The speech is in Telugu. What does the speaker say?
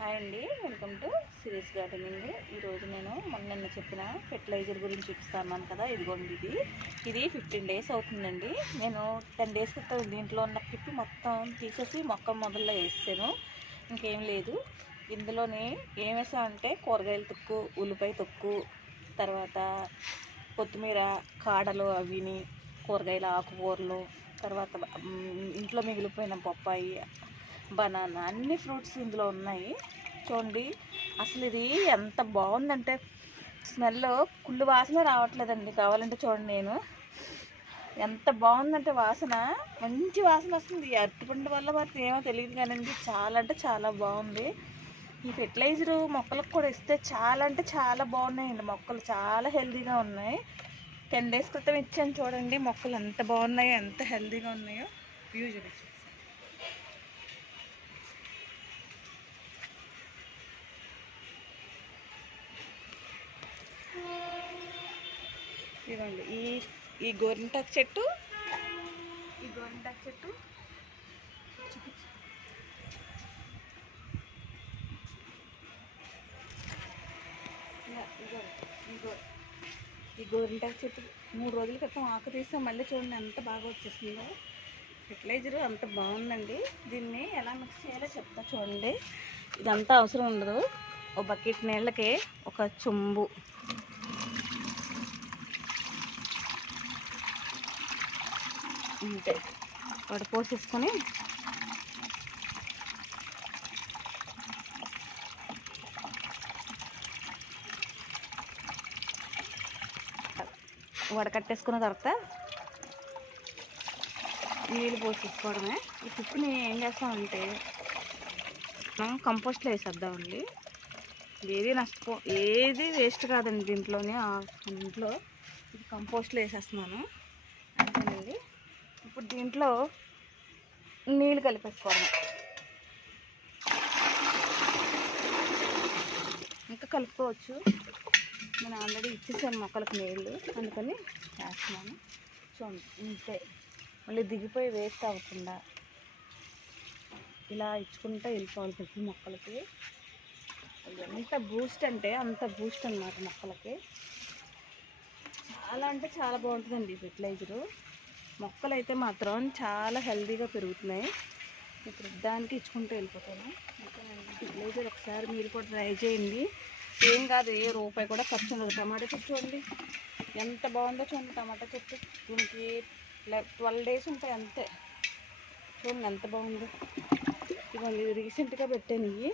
హాయ్ అండి, వెల్కమ్ టు సిరీస్ గార్డెనింగ్. ఈరోజు నేను మొన్న చెప్పిన ఫెర్టిలైజర్ గురించి చూపిస్తాను కదా. ఇదిగోండి, ఇది 15 డేస్ అవుతుందండి. నేను 10 డేస్ క్రితం దీంట్లో ఉన్న పిప్పి మొత్తం తీసేసి మొక్క మొదల్లో వేసాను. ఇంకేం లేదు. ఇందులోని ఏం వేసామంటే కూరగాయల తొక్కు, ఉల్లిపాయ తొక్కు, తర్వాత కొత్తిమీర కాడలు, అవిని కూరగాయల ఆకుకూరలు, తర్వాత ఇంట్లో మిగిలిపోయిన బొప్పాయి, బనానా, అన్ని ఫ్రూట్స్ ఇందులో ఉన్నాయి. చూడండి, అసలు ఇది ఎంత బాగుందంటే స్మెల్ కుళ్ళు వాసన రావట్లేదండి. కావాలంటే చూడండి, నేను ఎంత బాగుందంటే వాసన మంచి వాసన వస్తుంది. అరటిపండు వల్ల మరి ఏమో తెలియదు కానండి, చాలా అంటే చాలా బాగుంది. ఈ ఫెర్టిలైజరు మొక్కలకు కూడా ఇస్తే చాలా అంటే చాలా బాగున్నాయండి. మొక్కలు చాలా హెల్తీగా ఉన్నాయి. 10 డేస్ క్రితం ఇచ్చాను చూడండి, మొక్కలు ఎంత బాగున్నాయో, ఎంత హెల్తీగా ఉన్నాయో వ్యూ చూపించు. ఇదిగోండి, ఈ గోరింటాకు చెట్టు, ఈ గోరింటాకు చెట్టు 3 రోజుల క్రితం ఆకు తీసాం. మళ్ళీ చూడండి ఎంత బాగా వచ్చేసిందో. ఫెర్టిలైజరు అంత బాగుందండి. దీన్ని ఎలా మిక్స్ చేయాలో చెప్తా చూడండి. ఇదంతా అవసరం ఉండదు. ఒక బకెట్ నీళ్ళకి ఒక చెంబు అంతే వడపోసేసుకొని వడకట్టేసుకున్న తర్వాత నీళ్ళు పోసేసుకోవడమే. ఈ పిప్పిని ఏం చేస్తామంటే మనం కంపోస్ట్లో వేసేద్దామండి. ఏది వేస్ట్ కాదండి దీంట్లోనే. ఇంట్లో ఇది కంపోస్ట్లో వేసేస్తున్నాను అంతేనండి. ఇప్పుడు దీంట్లో నీళ్ళు కలిపేసుకోవడం. ఇంకా కలుపుకోవచ్చు, నేను ఆల్రెడీ ఇచ్చేసాను మొక్కలకు నీళ్ళు, అందుకని వేస్తున్నాను. చూడండి, ఇంతే. మళ్ళీ దిగిపోయి వేస్ట్ అవ్వకుండా ఇలా ఇచ్చుకుంటూ వెళ్ళిపోవాలి ప్రతి మొక్కలకి. ఎంత బూస్ట్ అంటే అంత బూస్ట్ అన్నమాట మొక్కలకి. చాలా అంటే చాలా బాగుంటుందండి ఈ ఫెర్టిలైజరు. మొక్కలు అయితే మాత్రం చాలా హెల్తీగా పెరుగుతున్నాయి. ఇప్పుడు దానికి ఇచ్చుకుంటూ వెళ్ళిపోతాను. ఫెర్టిలైజర్ ఒకసారి మీరు కూడా ట్రై చేయండి. ఏం కాదు, ఏ రూపాయి కూడా ఖర్చు ఉండదు. టమాటా చెట్టు చూడండి ఎంత బాగుందో. చూడండి, టమాటా చెట్టు దీనికి 12 డేస్ ఉంటాయి అంతే. చూడండి ఎంత బాగుందో. ఇవన్నీ రీసెంట్గా పెట్టాను. ఇవి